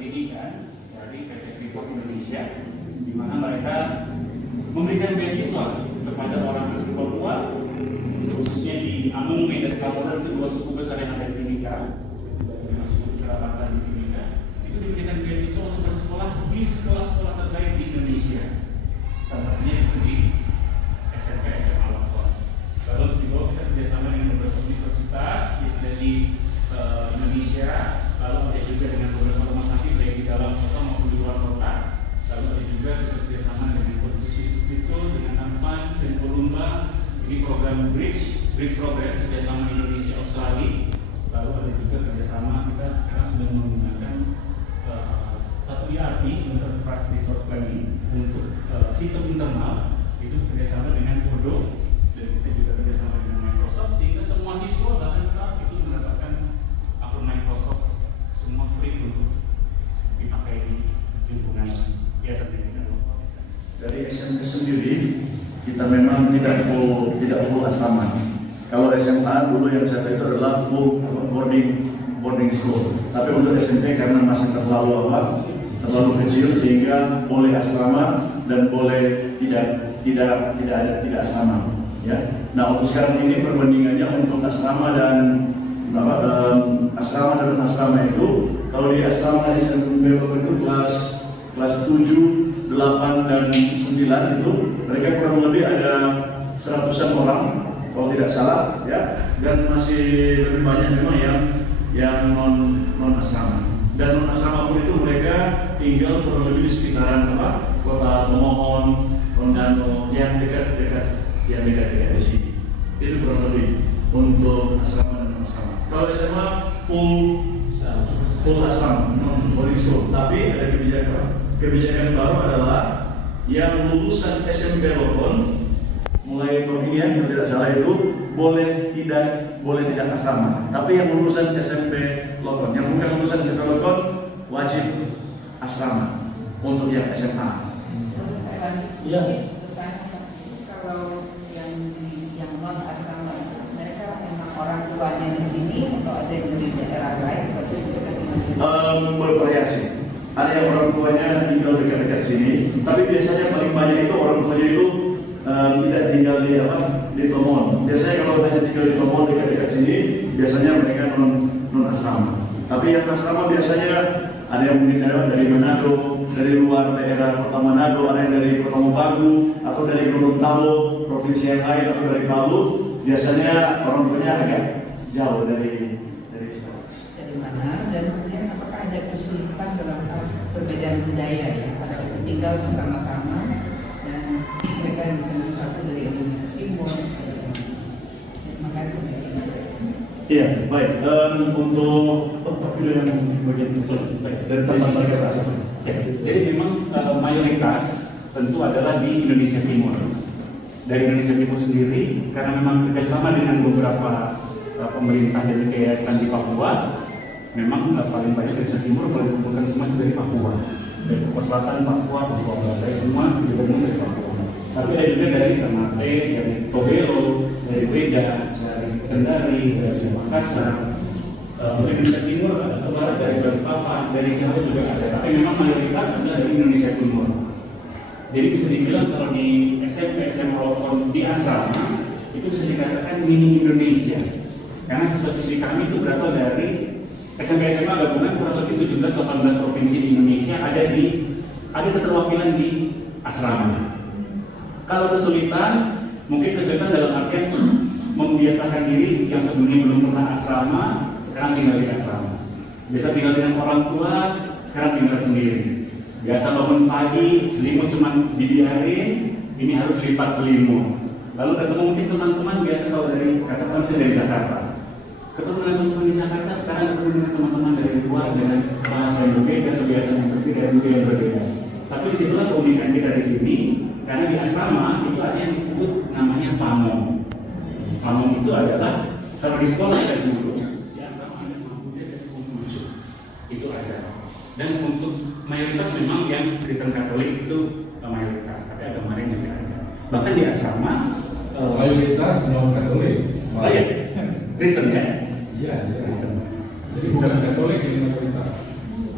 pendidikan dari PT Freeport Indonesia, di mana mereka memberikan beasiswa kepada orang asli Papua, khususnya di Amung, Medan, Kamoran, itu dua suku besar yang ada di Timika, dari suku kerabatan di Timika, itu diberikan beasiswa untuk bersekolah di sekolah-sekolah terbaik di Indonesia. Salah satunya itu di SMP SMA Lokon. Lalu juga kita kerjasama dengan beberapa universitas yang ada di Indonesia, lalu ada juga dengan beberapa rumah sakit baik di dalam kota maupun di luar kota. Lalu ada juga kerjasama dengan Konstitusi, dengan Ampan dan Kolumba. Ini program Bridge program kerjasama Indonesia Australia. Lalu ada juga kerjasama kita sekarang sudah menggunakan satu ERP, Enterprise Resource Planning, untuk sistem internal itu kerjasama dengan Kodo, dan kita juga kerjasama dengan Microsoft, sehingga semua siswa bahkan staff itu mendapatkan akun Microsoft semua free untuk dipakai di lingkungan biasa pendidikan lokal. Dari SMP sendiri kita memang tidak full asrama. Kalau SMA dulu yang saya tahu itu adalah full boarding school. Tapi untuk SMP karena masih terlalu kecil sehingga boleh asrama dan boleh tidak asrama. Ya. Nah untuk sekarang ini perbandingannya untuk asrama dan asrama itu, kalau di asrama SMP itu kelas 7, 8 dan 9 itu mereka kurang lebih ada 100-an orang kalau tidak salah, ya, dan masih lebih banyak memang yang non asrama. Dan non asrama pun itu mereka tinggal kurang lebih di sekitaran kota Tomohon, Tondano, yang dekat di sini. Itu kurang lebih untuk asrama dan non asrama. Kalau SMA full asrama, non boarding school. Tapi ada kebijakan baru adalah yang lulusan SMP Lokon mulai tahun ini yang tidak salah itu boleh tidak asrama. Tapi yang lulusan SMP Lokon, yang bukan lulusan SMP Lokon wajib asrama untuk yang SMA. Iya. Kalau yang non asrama mereka memang orang tuanya di sini atau ada yang di daerah lain atau bervariasi. Ada yang orang tuanya tinggal dekat-dekat sini, tapi biasanya paling banyak itu orang tuanya itu tidak tinggal di Tomon. Biasanya kalau hanya tinggal di Tomon dekat-dekat sini, biasanya mereka non asrama. Tapi yang asrama biasanya ada yang mungkin dari Manado, dari luar daerah kota Manado, ada yang dari Kota Mobagu atau dari Gorontalo, provinsi yang lain atau dari Palu. Biasanya orang tuanya agak jauh dari sekolah. dari mana dan kemudian apakah ada kesulitan dalam hal perbedaan budaya ya atau tinggal bersama-sama dan mereka bisa satu dari Indonesia Timur. Terima kasih. Iya, baik. Untuk video yang bagian dari tempat mereka berasal. Jadi memang mayoritas tentu adalah di Indonesia Timur. Dari Indonesia Timur sendiri, karena memang kerjasama dengan beberapa pemerintah dan yayasan di Papua, memang paling banyak dari Indonesia Timur, kalau dikumpulkan semua dari Papua. Dari Papua Selatan, Papua Barat, semua digabung dari Papua. Tapi ada juga dari Ternate, dari Tobelo, dari Weda, dari Kendari, dari Makassar. Dari Indonesia Timur atau Barat, dari Balikpapan, dari Jawa juga ada. Tapi memang mayoritas adalah dari Indonesia Timur. Jadi bisa dibilang kalau di SMP, SMA Lokon di asrama itu bisa dikatakan mini Indonesia. Karena siswa-siswi kami itu berasal dari SMP SMA gabungan kurang lebih 17-18 provinsi di Indonesia ada keterwakilan di asrama. Kalau kesulitan, mungkin kesulitan dalam artian membiasakan diri yang sebelumnya belum pernah asrama, sekarang tinggal di asrama. Biasa tinggal dengan orang tua, sekarang tinggal sendiri. Biasa bangun pagi, selimut cuma dibiarin, ini harus lipat selimut. Lalu ketemu mungkin teman-teman biasa kalau dari katakan saya dari Jakarta. Ketemu dengan teman-teman di Jakarta, sekarang ketemu dengan teman-teman dari luar dengan bahasa yang berbeda, kebiasaan yang berbeda, budaya yang berbeda. Tapi disitulah keunikan kita di sini, karena di asrama itu ada yang disebut namanya pamong. Pamong itu adalah kalau di sekolah ada guru, di asrama ada pemuda dan pengurus. Itu ada. Dan untuk mayoritas memang yang Kristen Katolik itu mayoritas, tapi agama lain juga ada. Bahkan di asrama mayoritas non Katolik. Oh iya, Kristen ya? Iya, Kristen. Jadi bukan Katolik ini mayoritas.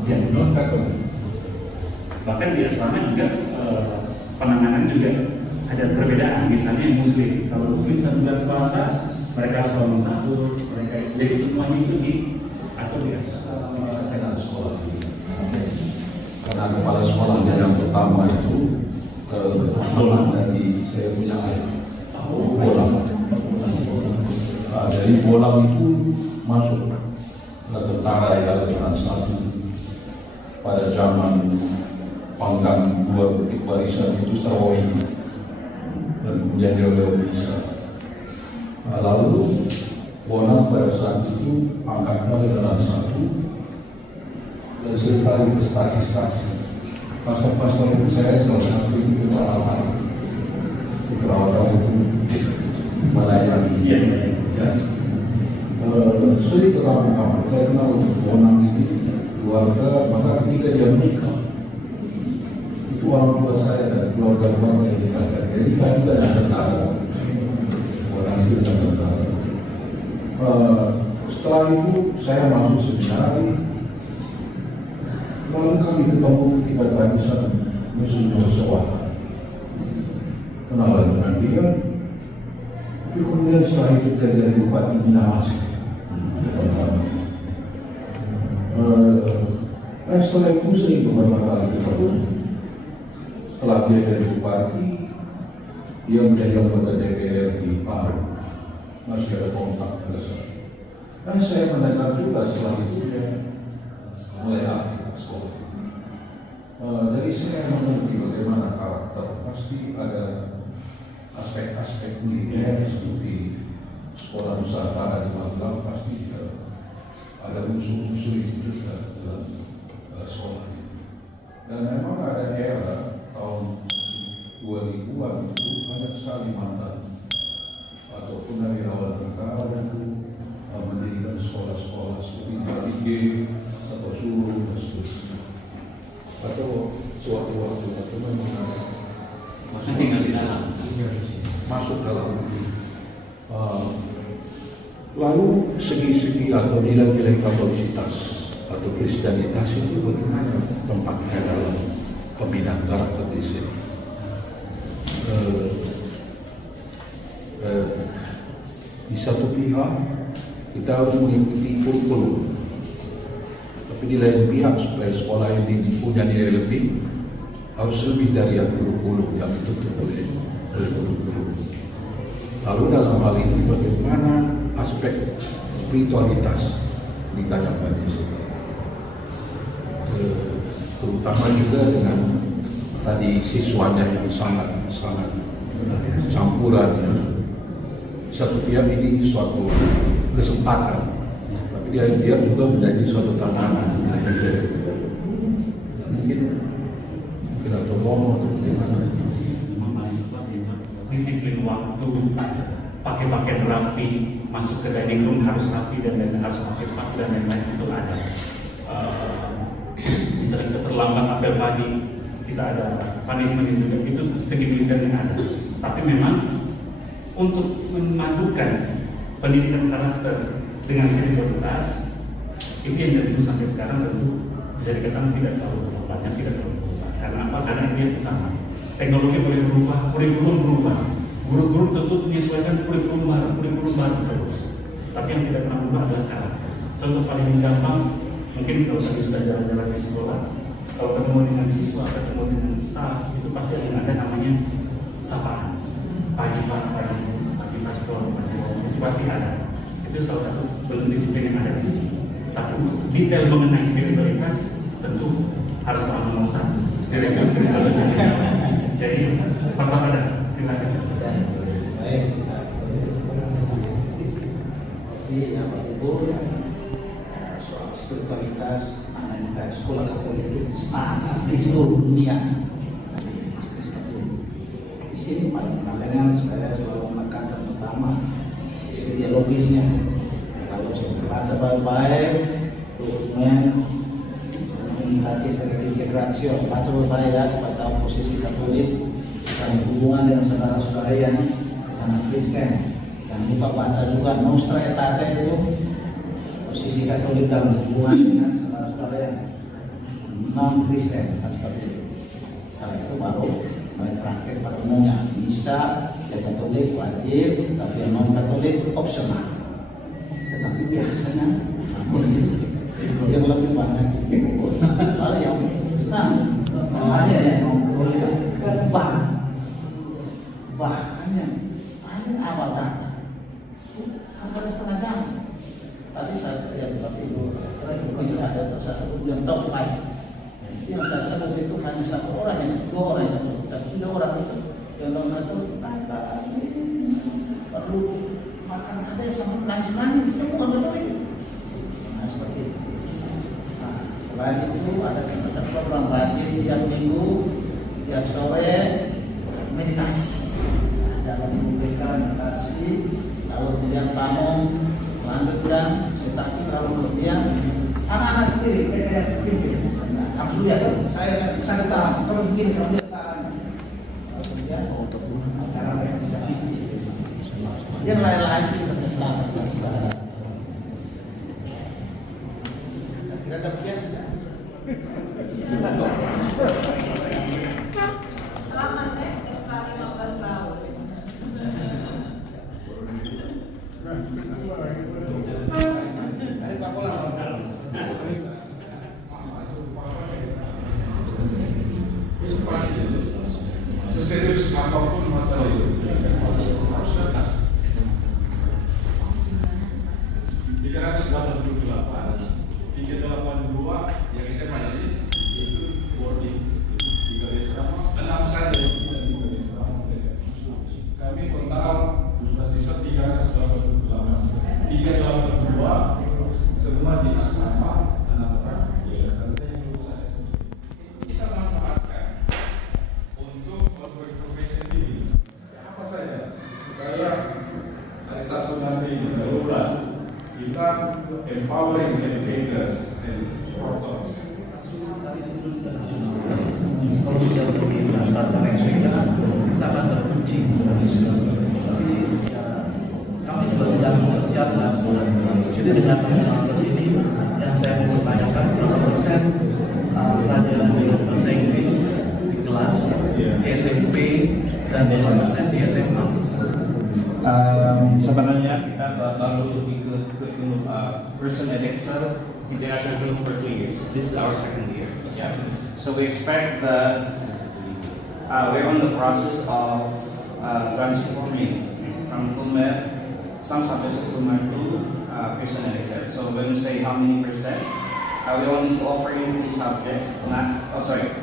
Ya, non Katolik. bahkan di asrama juga penanganan juga ada perbedaan. Misalnya yang Muslim, kalau Muslim satu bulan puasa mereka harus bangun sahur, mereka jadi semuanya itu diatur di asrama. Dengan sekolah juga. Karena kepala sekolahnya yang pertama itu kebetulan dari saya punya ayah bolang. Dari bolang itu masuk ke tentara ya dengan satu pada zaman pangkat 2 Bukit Barisan itu Sarawi dan kemudian dia bisa. Lalu bolang pada saat itu pangkatnya dengan satu dan seringkali prestasi-prestasi. Pastor-pastor itu saya salah satu itu perawatan itu melayani ya. Sering terlalu lama. Saya kenal Bonang ini keluarga, maka ketika dia menikah itu orang tua saya dan keluarga-keluarga yang dikatakan. Jadi saya juga ada tentara. Bonang itu dengan tentara. Setelah itu saya masuk seminari. Lalu kami ketemu ketika barisan Muslim bersekolah. Kenalan dengan dia. Tapi kemudian setelah itu dia jadi bupati Minahasa. Setelah itu sering beberapa kali ketemu. Setelah dia jadi bupati, dia menjadi anggota DPR di Palu. Masih ada kontak pada saat itu. Dan saya mendengar juga setelah itu dia mulai aktif sekolah. Jadi saya mengerti bagaimana karakter. Pasti ada aspek-aspek militer seperti sekolah Nusantara di Magelang, pasti ada unsur-unsur itu juga dalam sekolah ini. Dan memang ada era tahun 2000-an itu banyak sekali mantan ataupun dari awal tentara itu mendirikan sekolah-sekolah seperti Kalige atau Sulu dan seterusnya. Atau suatu waktu itu memang ada Tinggal di dalam. masuk dalam lalu segi-segi atau nilai-nilai Katolisitas atau Kristianitas itu bagaimana tempatnya dalam pembinaan karakter di sini. Di satu pihak kita harus mengikuti kurikulum, tapi di lain pihak supaya sekolah ini punya nilai lebih harus lebih dari yang kurikulum yang ditutup oleh kurikulum. Lalu dalam hal ini bagaimana aspek spiritualitas ditanyakan di sini, terutama juga dengan tadi siswanya yang sangat campuran ya. Satu pihak ini suatu kesempatan, tapi dia juga menjadi suatu tantangan. Mungkin atau ngomong atau bagaimana itu. Disiplin waktu, pakai pakaian rapi, masuk ke dining room harus rapi dan harus pakai sepatu dan lain-lain itu ada. Misalnya kita terlambat apel pagi, kita ada punishment juga, itu segi militernya ada. Tapi memang untuk memadukan pendidikan karakter dengan spiritualitas itu yang dari dulu sampai sekarang tentu bisa dikatakan tidak terlalu banyak, tidak terlalu berubah. Karena apa? Karena ini yang pertama, teknologi boleh berubah, kurikulum berubah, guru-guru tentu menyesuaikan kurikulum baru terus. Tapi yang tidak pernah berubah adalah karakter. Contoh paling gampang, mungkin kalau tadi sudah jalan-jalan di sekolah, kalau ketemu dengan siswa, ketemu dengan staf, itu pasti ada namanya sapaan. Pagi pastor, itu pasti ada. Itu salah satu bentuk disiplin yang ada di sini. Satu, detail mengenai spiritualitas tentu harus paham nomor satu. Direktur spiritualitas. Jadi, Pak Sabada, silakan. Baik. Jadi yang Ibu soal spiritualitas anak sekolah Katolik itu sangat di seluruh dunia. Di sini makanya saya selalu menekankan pertama sisi ideologisnya. Kalau saya baca baik-baik dokumen menghati secara integrasi, baca baik-baik ya supaya tahu posisi Katolik dan hubungan dengan saudara-saudara yang sangat Kristen. Jangan lupa baca juga Nostra Aetate itu posisi Katolik dalam hubungan dengan saudara-saudara yang non Kristen kan seperti itu. Setelah itu baru mulai praktek pada umumnya bisa yang Katolik wajib, tapi yang non Katolik opsional. Tetapi biasanya yang lebih banyak itu kalau yang Islam ada yang non-Katolik bahkan yang ada awalnya hampir setengah jam. Tadi saya yang seperti itu, itu ada saya sebut yang top 5. Yang saya sebut itu hanya satu orang yang dua orang yang tapi 3 orang itu yang non-Katolik perlu makan ada yang sama nangis itu bukan Katolik. Nah seperti itu. Nah, selain itu ada semacam program wajib tiap minggu, tiap sore meditasi. Jangan memberikan meditasi, lalu kemudian pamong, lanjutkan meditasi, lalu kemudian anak-anak sendiri kayak pimpin. Harus lihat tuh, saya tahu kalau begini kalau dia caranya. Lalu kemudian untuk acara yang bisa yang lain-lain seperti selamat dan segala. Saya kira demikian sudah. Selamat deh, SK 15 tahun. Seserius apapun masalah itu harus atas 388 382 yang SMA tadi itu boarding 3 asrama 6 saja yang tidak di asrama kami total jumlah siswa 388 semua di asrama 6 orang kita manfaatkan untuk berprofesi ini apa saja kayak hari Sabtu nanti 12 kita empowering educators and supporters. Kalau bisa tanpa ekspektasi kita akan terkunci. Tapi ya kami juga sedang mempersiapkan sebenarnya. Jadi dengan mengenal ini yang saya mau tanyakan berapa persen pelajaran bahasa Inggris di kelas di SMP dan berapa persen di SMA. Sebenarnya kita baru lebih ke person edexer international group for 2 years. This is our 2nd year. Yeah. So we expect that we're on the process of transforming from CUMED, some subjects of CUMED to person edexer. So when we say how many percent, we only offer you 3 subjects, math, 5,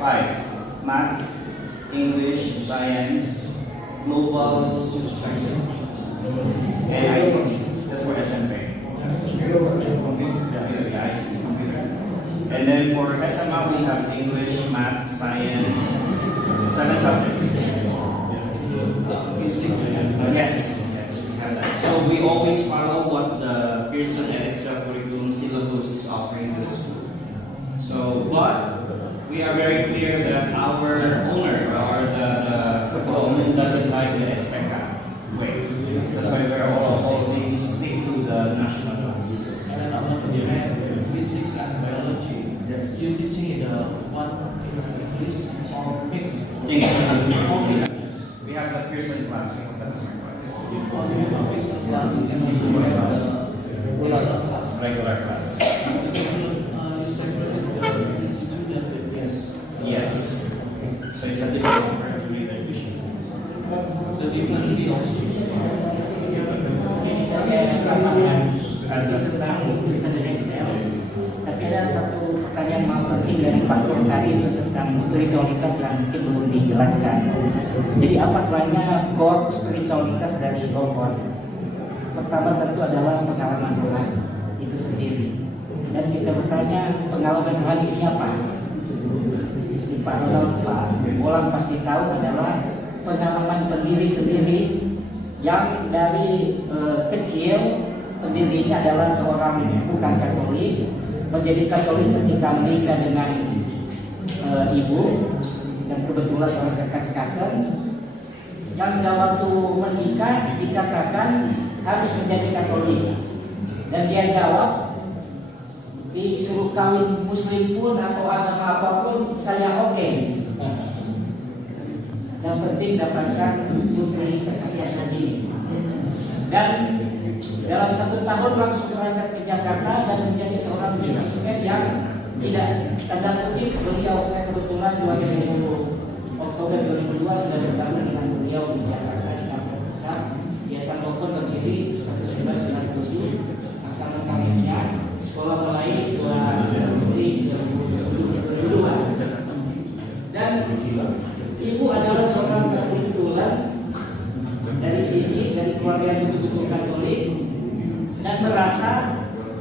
math, English, science, global sciences, and ICT. That's for SMP. And then for SMA, we have English, math, science, 7 subjects. Yes, we have that. So we always follow what the Pearson edX curriculum syllabus is offering to the school. So, but we are very clear that our owner or the government doesn't like the SPK way. That's why we're all stick to the national class. Physics and biology. You teaching in one English or mixed? English. We have the Pearson class. We have the regular class. Yes. So it's a different offer to read the admission. The different fields. Tapi ada satu pertanyaan penting dari pastor tadi itu tentang spiritualitas yang mungkin belum dijelaskan. Jadi apa sebenarnya core spiritualitas dari Rohon? Pertama tentu adalah pengalaman rohani itu sendiri. Dan kita bertanya pengalaman rohani siapa? Pak Bolang pasti tahu adalah pengalaman pendiri sendiri yang dari kecil pendirinya adalah seorang bukan Katolik, menjadi Katolik ketika menikah dengan ibu dan kebetulan orang Kakaskasan yang pada waktu menikah dikatakan harus menjadi Katolik dan dia jawab disuruh kawin muslim pun atau agama apapun saya oke. Yang penting dapatkan putri perhiasan ini. Dan dalam 1 tahun langsung berangkat ke Jakarta dan menjadi seorang businessman yang tidak tanda kutip beliau, saya kebetulan 2000 Oktober 2002 sudah bertemu dengan beliau di Jakarta di kantor pusat. Yayasan Lokon berdiri 1997, angka notarisnya sekolah mulai 12 Juli 2022. Dan ibu adalah seorang kebetulan dari sini, dari keluarga yang betul-betul Katolik, dan merasa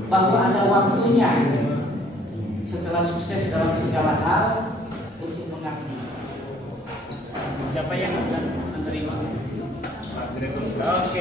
bahwa ada waktunya setelah sukses dalam segala hal untuk mengabdi. Siapa yang akan menerima? Pak Direktur. Oke.